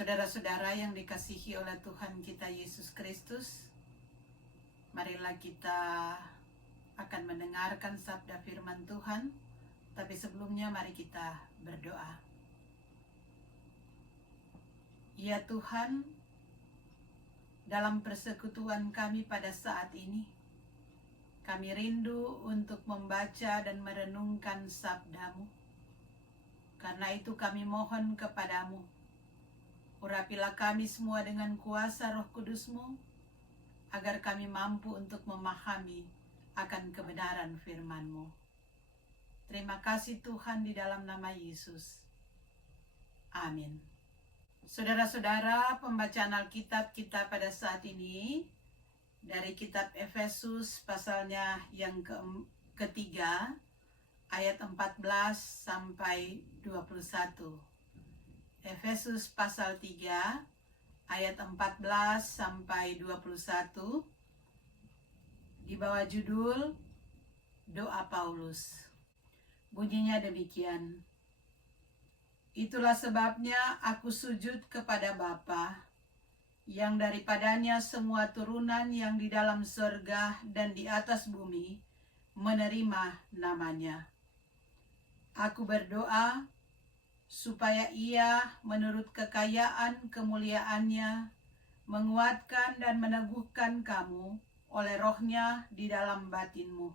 Saudara-saudara yang dikasihi oleh Tuhan kita Yesus Kristus, marilah kita akan mendengarkan sabda firman Tuhan. Tapi sebelumnya mari kita berdoa. Ya Tuhan, dalam persekutuan kami pada saat ini, kami rindu untuk membaca dan merenungkan sabda-Mu. Karena itu kami mohon kepadamu, urapilah kami semua dengan kuasa Roh Kudus-Mu, agar kami mampu untuk memahami akan kebenaran firman-Mu. Terima kasih Tuhan di dalam nama Yesus. Amin. Saudara-saudara, pembacaan Alkitab kita pada saat ini dari kitab Efesus pasalnya yang ketiga, ayat 14 sampai 21. Efesus pasal 3 ayat 14 sampai 21 di bawah judul Doa Paulus. Bunyinya demikian. Itulah sebabnya aku sujud kepada Bapa, yang daripadanya semua turunan yang di dalam surga dan di atas bumi menerima namanya. Aku berdoa supaya Ia menurut kekayaan kemuliaannya menguatkan dan meneguhkan kamu oleh Roh-Nya di dalam batinmu,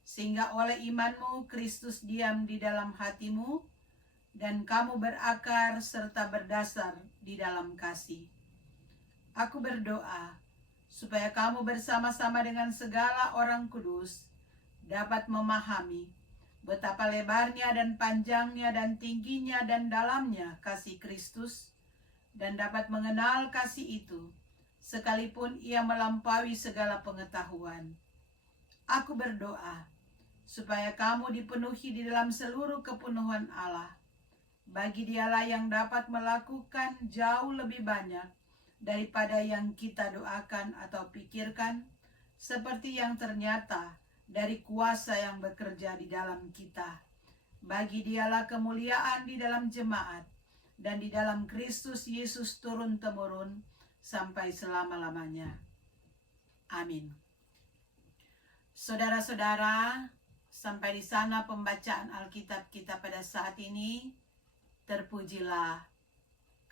sehingga oleh imanmu Kristus diam di dalam hatimu dan kamu berakar serta berdasar di dalam kasih. Aku berdoa supaya kamu bersama-sama dengan segala orang kudus dapat memahami betapa lebarnya dan panjangnya dan tingginya dan dalamnya kasih Kristus, dan dapat mengenal kasih itu sekalipun ia melampaui segala pengetahuan. Aku berdoa supaya kamu dipenuhi di dalam seluruh kepenuhan Allah. Bagi Dialah yang dapat melakukan jauh lebih banyak daripada yang kita doakan atau pikirkan, seperti yang ternyata dari kuasa yang bekerja di dalam kita. Bagi Dialah kemuliaan di dalam jemaat dan di dalam Kristus Yesus turun-temurun sampai selama-lamanya. Amin. Saudara-saudara, sampai di sana pembacaan Alkitab kita pada saat ini. Terpujilah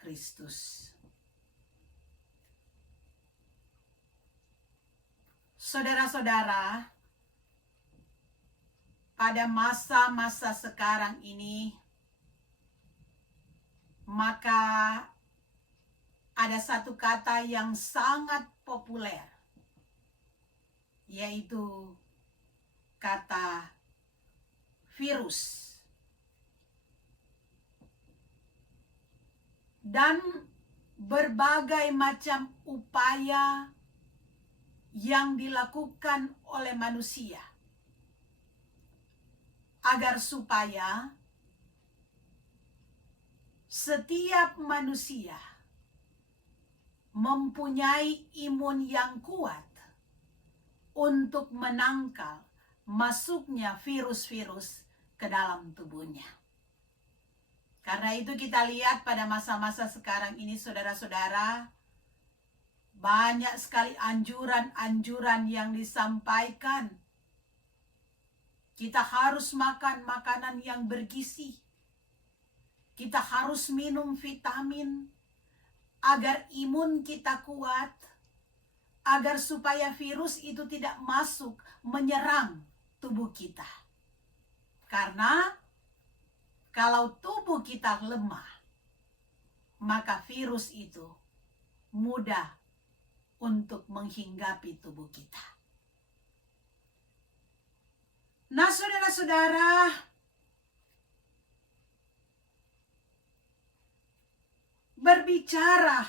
Kristus. Saudara-saudara, pada masa-masa sekarang ini, maka ada satu kata yang sangat populer, yaitu kata virus. Dan berbagai macam upaya yang dilakukan oleh manusia agar supaya setiap manusia mempunyai imun yang kuat untuk menangkal masuknya virus-virus ke dalam tubuhnya. Karena itu kita lihat pada masa-masa sekarang ini, saudara-saudara, banyak sekali anjuran-anjuran yang disampaikan. Kita harus makan makanan yang bergizi. Kita harus minum vitamin agar imun kita kuat, agar supaya virus itu tidak masuk menyerang tubuh kita. Karena kalau tubuh kita lemah, maka virus itu mudah untuk menghinggapi tubuh kita. Nah, saudara-saudara, berbicara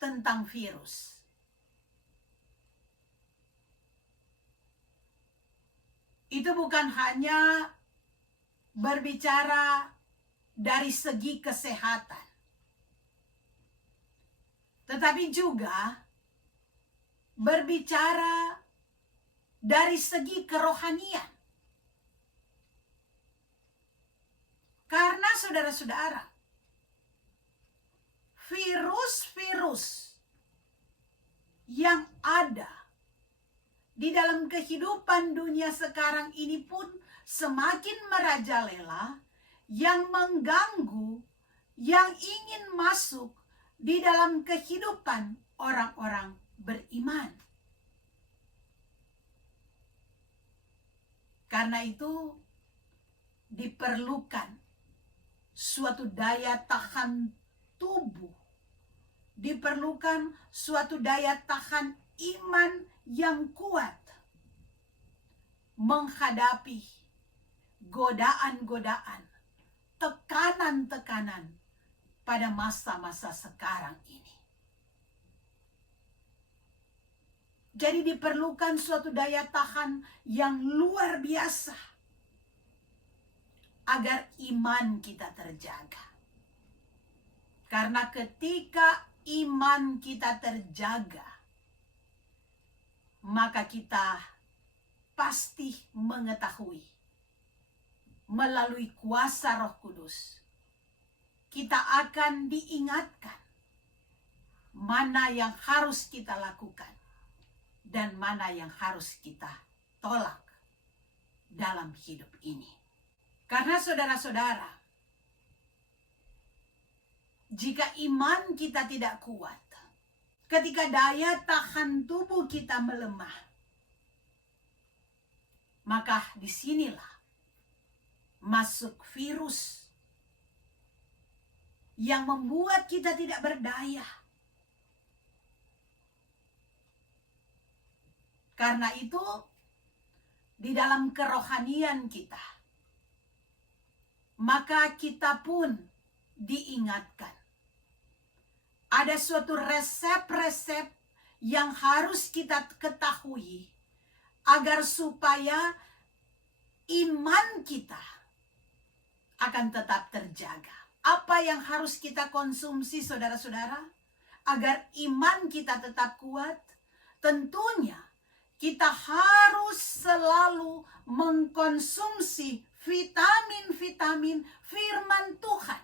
tentang virus, itu bukan hanya berbicara dari segi kesehatan, tetapi juga berbicara dari segi kerohanian. Karena saudara-saudara, virus-virus yang ada di dalam kehidupan dunia sekarang ini pun semakin merajalela, yang mengganggu, yang ingin masuk di dalam kehidupan orang-orang beriman. Karena itu diperlukan suatu daya tahan tubuh, diperlukan suatu daya tahan iman yang kuat menghadapi godaan-godaan, tekanan-tekanan pada masa-masa sekarang ini. Jadi diperlukan suatu daya tahan yang luar biasa agar iman kita terjaga. Karena ketika iman kita terjaga, maka kita pasti mengetahui melalui kuasa Roh Kudus, kita akan diingatkan mana yang harus kita lakukan dan mana yang harus kita tolak dalam hidup ini. Karena saudara-saudara, jika iman kita tidak kuat, ketika daya tahan tubuh kita melemah, maka disinilah masuk virus yang membuat kita tidak berdaya. Karena itu, di dalam kerohanian kita, maka kita pun diingatkan. Ada suatu resep-resep yang harus kita ketahui agar supaya iman kita akan tetap terjaga. Apa yang harus kita konsumsi, saudara-saudara, agar iman kita tetap kuat? Tentunya kita harus selalu mengkonsumsi vitamin-vitamin firman Tuhan.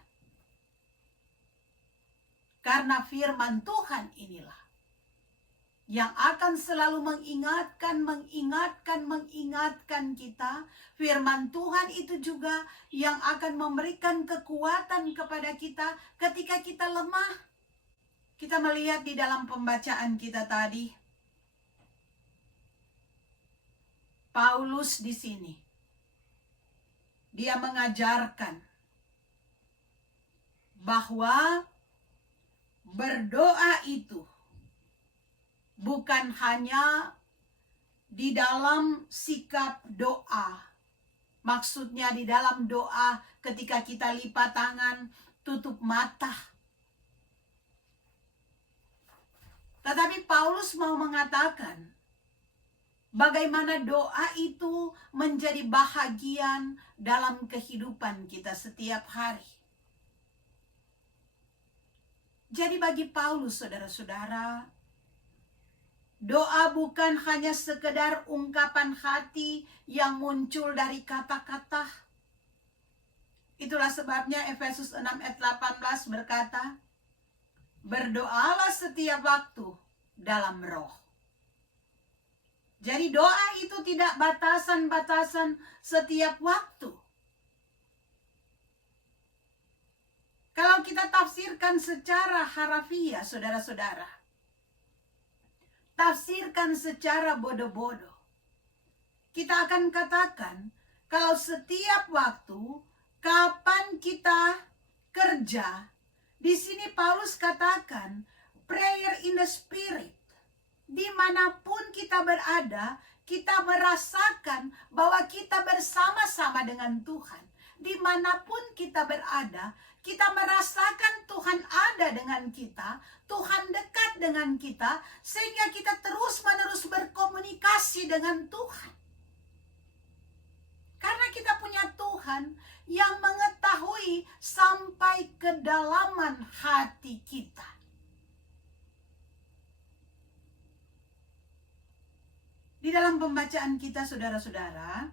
Karena firman Tuhan inilah yang akan selalu mengingatkan kita. Firman Tuhan itu juga yang akan memberikan kekuatan kepada kita ketika kita lemah. Kita melihat di dalam pembacaan kita tadi, Paulus di sini, dia mengajarkan bahwa berdoa itu bukan hanya di dalam sikap doa. Maksudnya di dalam doa ketika kita lipat tangan, tutup mata. Tetapi Paulus mau mengatakan bagaimana doa itu menjadi bahagian dalam kehidupan kita setiap hari. Jadi bagi Paulus, saudara-saudara, doa bukan hanya sekedar ungkapan hati yang muncul dari kata-kata. Itulah sebabnya Efesus 6 ayat 18 berkata, berdoalah setiap waktu dalam roh. Jadi doa itu tidak batasan-batasan setiap waktu. Kalau kita tafsirkan secara harafiah, saudara-saudara, tafsirkan secara bodoh-bodoh, kita akan katakan kalau setiap waktu, kapan kita kerja, di sini Paulus katakan prayer in the spirit. Dimanapun kita berada, kita merasakan bahwa kita bersama-sama dengan Tuhan. Dimanapun kita berada, kita merasakan Tuhan ada dengan kita, Tuhan dekat dengan kita, sehingga kita terus-menerus berkomunikasi dengan Tuhan. Karena kita punya Tuhan yang mengetahui sampai kedalaman hati kita. Di dalam pembacaan kita, saudara-saudara,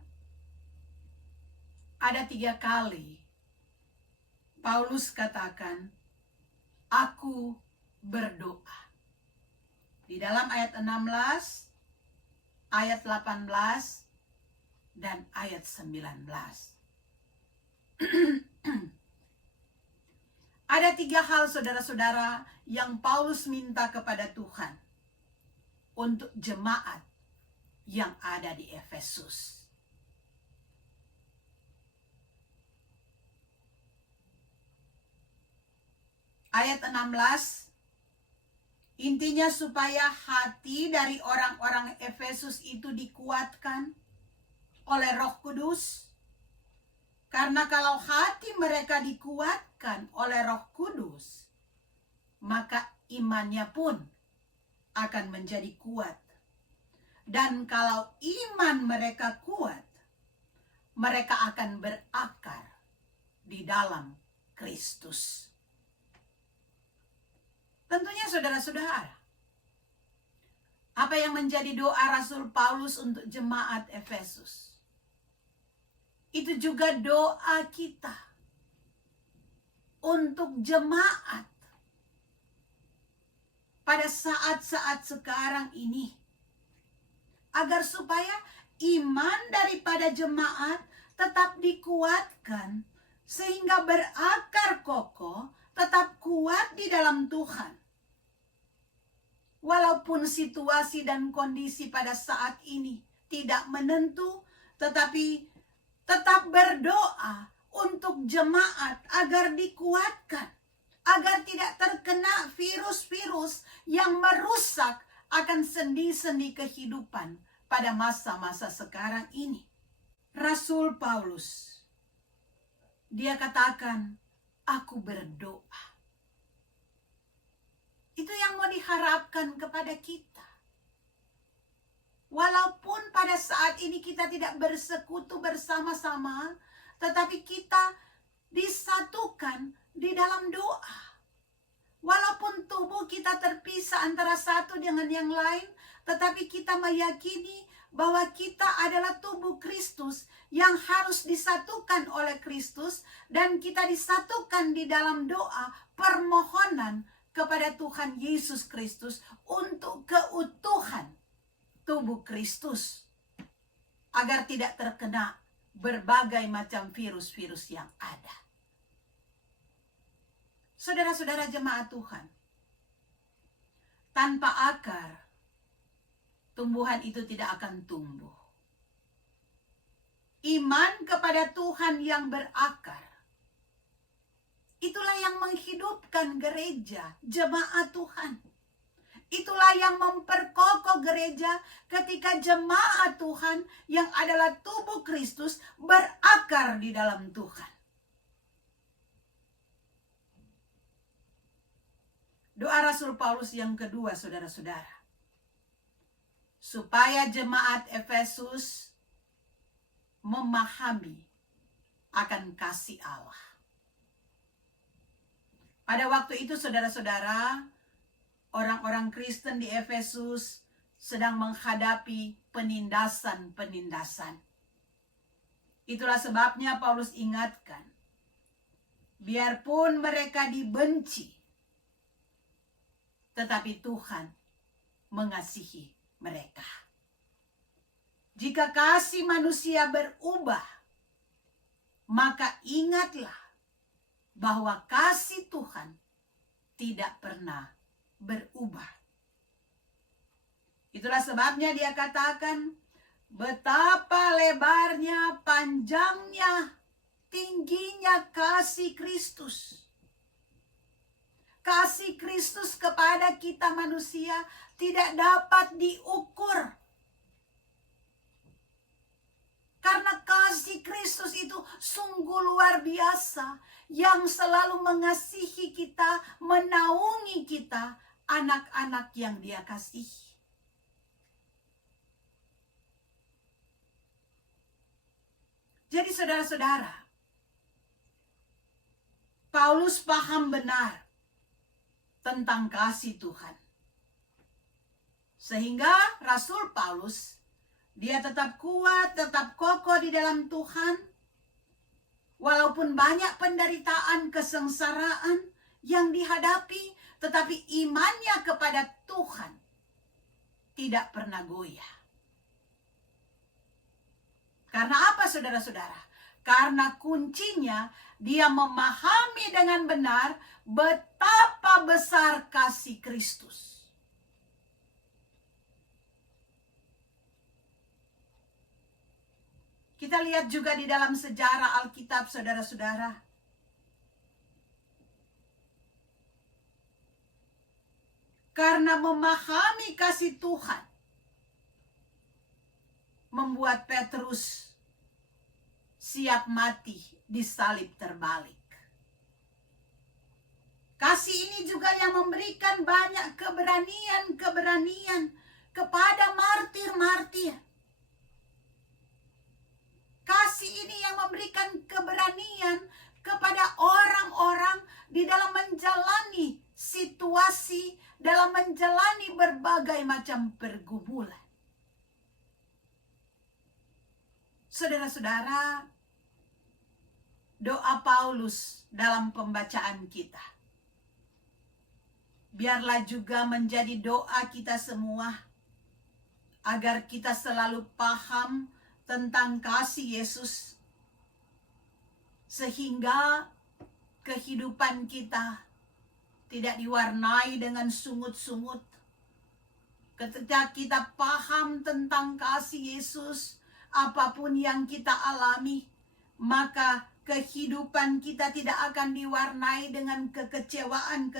ada 3 kali Paulus katakan aku berdoa. Di dalam ayat 16, ayat 18, dan ayat 19. Ada 3 hal saudara-saudara yang Paulus minta kepada Tuhan untuk jemaat yang ada di Efesus. Ayat 16, intinya supaya hati dari orang-orang Efesus itu dikuatkan oleh Roh Kudus. Karena kalau hati mereka dikuatkan oleh Roh Kudus, maka imannya pun akan menjadi kuat. Dan kalau iman mereka kuat, mereka akan berakar di dalam Kristus. Tentunya saudara-saudara, apa yang menjadi doa Rasul Paulus untuk jemaat Efesus, itu juga doa kita untuk jemaat pada saat-saat sekarang ini, agar supaya iman daripada jemaat tetap dikuatkan, sehingga berakar kokoh, tetap kuat di dalam Tuhan. Walaupun situasi dan kondisi pada saat ini tidak menentu, tetapi tetap berdoa untuk jemaat agar dikuatkan, agar tidak terkena virus-virus yang merusak akan sendi-sendi kehidupan pada masa-masa sekarang ini. Rasul Paulus, dia katakan, aku berdoa. Itu yang mau diharapkan kepada kita. Walaupun pada saat ini kita tidak bersekutu bersama-sama, tetapi kita disatukan di dalam doa. Walaupun tubuh kita terpisah antara satu dengan yang lain, tetapi kita meyakini bahwa kita adalah tubuh Kristus yang harus disatukan oleh Kristus, dan kita disatukan di dalam doa permohonan kepada Tuhan Yesus Kristus untuk keutuhan tubuh Kristus, agar tidak terkena berbagai macam virus-virus yang ada. Saudara-saudara jemaat Tuhan, tanpa akar, tumbuhan itu tidak akan tumbuh. Iman kepada Tuhan yang berakar, itulah yang menghidupkan gereja, jemaat Tuhan. Itulah yang memperkokoh gereja ketika jemaat Tuhan yang adalah tubuh Kristus berakar di dalam Tuhan. Doa Rasul Paulus yang kedua, saudara-saudara, supaya jemaat Efesus memahami akan kasih Allah. Pada waktu itu saudara-saudara, orang-orang Kristen di Efesus sedang menghadapi penindasan-penindasan. Itulah sebabnya Paulus ingatkan, biarpun mereka dibenci, tetapi Tuhan mengasihi mereka. Jika kasih manusia berubah, maka ingatlah bahwa kasih Tuhan tidak pernah berubah. Itulah sebabnya dia katakan, betapa lebarnya, panjangnya, tingginya kasih Kristus. Kasih Kristus kepada kita manusia tidak dapat diukur. Karena kasih Kristus itu sungguh luar biasa, yang selalu mengasihi kita, menaungi kita, anak-anak yang Dia kasihi. Jadi saudara-saudara, Paulus paham benar tentang kasih Tuhan. Sehingga Rasul Paulus, dia tetap kuat, tetap kokoh di dalam Tuhan. Walaupun banyak penderitaan, kesengsaraan yang dihadapi, tetapi imannya kepada Tuhan tidak pernah goyah. Karena apa, saudara-saudara? Karena kuncinya dia memahami dengan benar betapa besar kasih Kristus. Kita lihat juga di dalam sejarah Alkitab, saudara-saudara. Karena memahami kasih Tuhan, membuat Petrus siap mati disalib terbalik. Kasih ini juga yang memberikan banyak keberanian kepada martir-martir. Kasih ini yang memberikan keberanian kepada orang-orang di dalam menjalani situasi, dalam menjalani berbagai macam pergumulan. Saudara-saudara, doa Paulus dalam pembacaan kita, biarlah juga menjadi doa kita semua, agar kita selalu paham tentang kasih Yesus, sehingga kehidupan kita tidak diwarnai dengan sungut-sungut. Ketika kita paham tentang kasih Yesus, apapun yang kita alami, maka kehidupan kita tidak akan diwarnai dengan kekecewaan,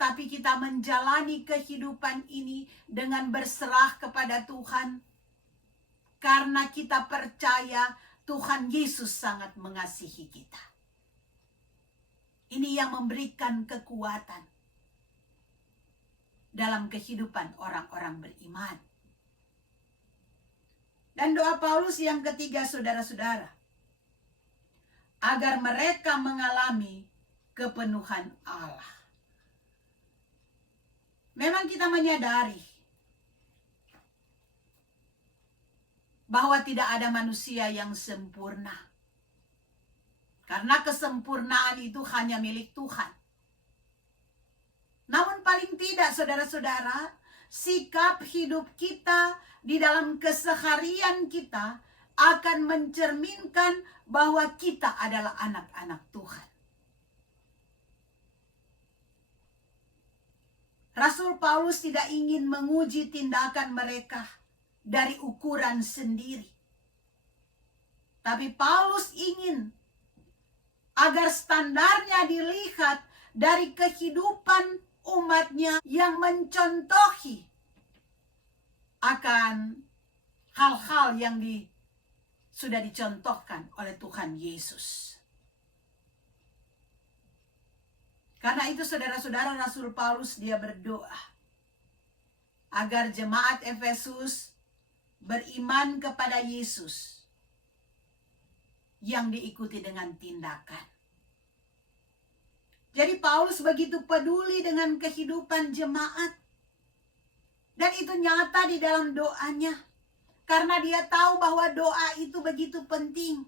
tapi kita menjalani kehidupan ini dengan berserah kepada Tuhan. Karena kita percaya Tuhan Yesus sangat mengasihi kita. Ini yang memberikan kekuatan dalam kehidupan orang-orang beriman. Dan doa Paulus yang ketiga, saudara-saudara, agar mereka mengalami kepenuhan Allah. Memang kita menyadari bahwa tidak ada manusia yang sempurna. Karena kesempurnaan itu hanya milik Tuhan. Namun paling tidak, saudara-saudara, sikap hidup kita di dalam keseharian kita akan mencerminkan bahwa kita adalah anak-anak Tuhan. Rasul Paulus tidak ingin menguji tindakan mereka dari ukuran sendiri. Tapi Paulus ingin agar standarnya dilihat dari kehidupan umatnya yang mencontohi akan hal-hal yang sudah dicontohkan oleh Tuhan Yesus. Karena itu, saudara-saudara, Rasul Paulus dia berdoa agar jemaat Efesus beriman kepada Yesus yang diikuti dengan tindakan. Jadi Paulus begitu peduli dengan kehidupan jemaat. Dan itu nyata di dalam doanya. Karena dia tahu bahwa doa itu begitu penting.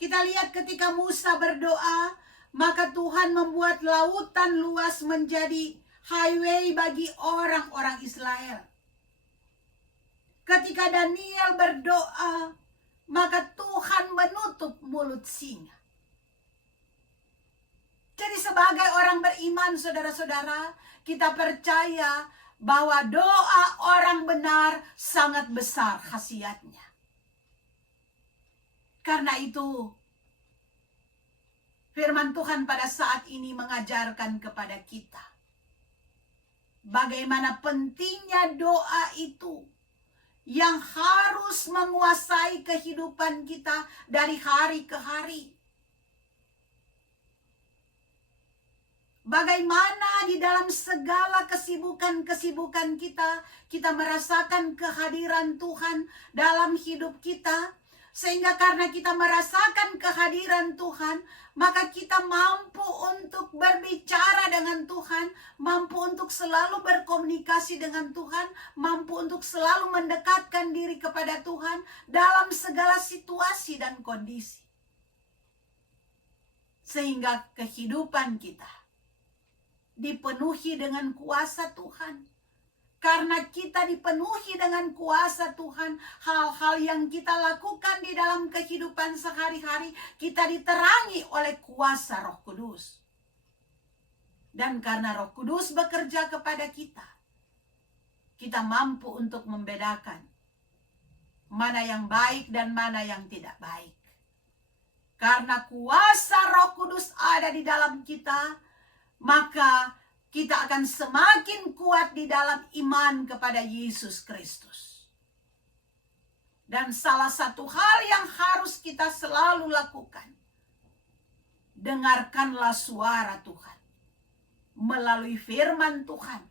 Kita lihat ketika Musa berdoa, maka Tuhan membuat lautan luas menjadi highway bagi orang-orang Israel. Ketika Daniel berdoa, maka Tuhan menutup mulut singa. Jadi sebagai orang beriman, saudara-saudara, kita percaya bahwa doa orang benar sangat besar khasiatnya. Karena itu, firman Tuhan pada saat ini mengajarkan kepada kita bagaimana pentingnya doa itu yang harus menguasai kehidupan kita dari hari ke hari. Bagaimana di dalam segala kesibukan-kesibukan kita merasakan kehadiran Tuhan dalam hidup kita. Sehingga karena kita merasakan kehadiran Tuhan, maka kita mampu untuk berbicara dengan Tuhan, mampu untuk selalu berkomunikasi dengan Tuhan, mampu untuk selalu mendekatkan diri kepada Tuhan dalam segala situasi dan kondisi. sehingga kehidupan kita dipenuhi dengan kuasa Tuhan. Karena kita dipenuhi dengan kuasa Tuhan, hal-hal yang kita lakukan di dalam kehidupan sehari-hari, kita diterangi oleh kuasa Roh Kudus. Dan karena Roh Kudus bekerja kepada kita mampu untuk membedakan mana yang baik dan mana yang tidak baik. Karena kuasa Roh Kudus ada di dalam kita, maka kita akan semakin kuat di dalam iman kepada Yesus Kristus. Dan salah satu hal yang harus kita selalu lakukan, dengarkanlah suara Tuhan melalui firman Tuhan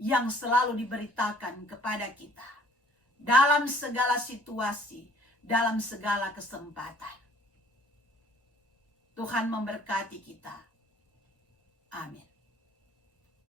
yang selalu diberitakan kepada kita dalam segala situasi, dalam segala kesempatan. Tuhan memberkati kita. Amin.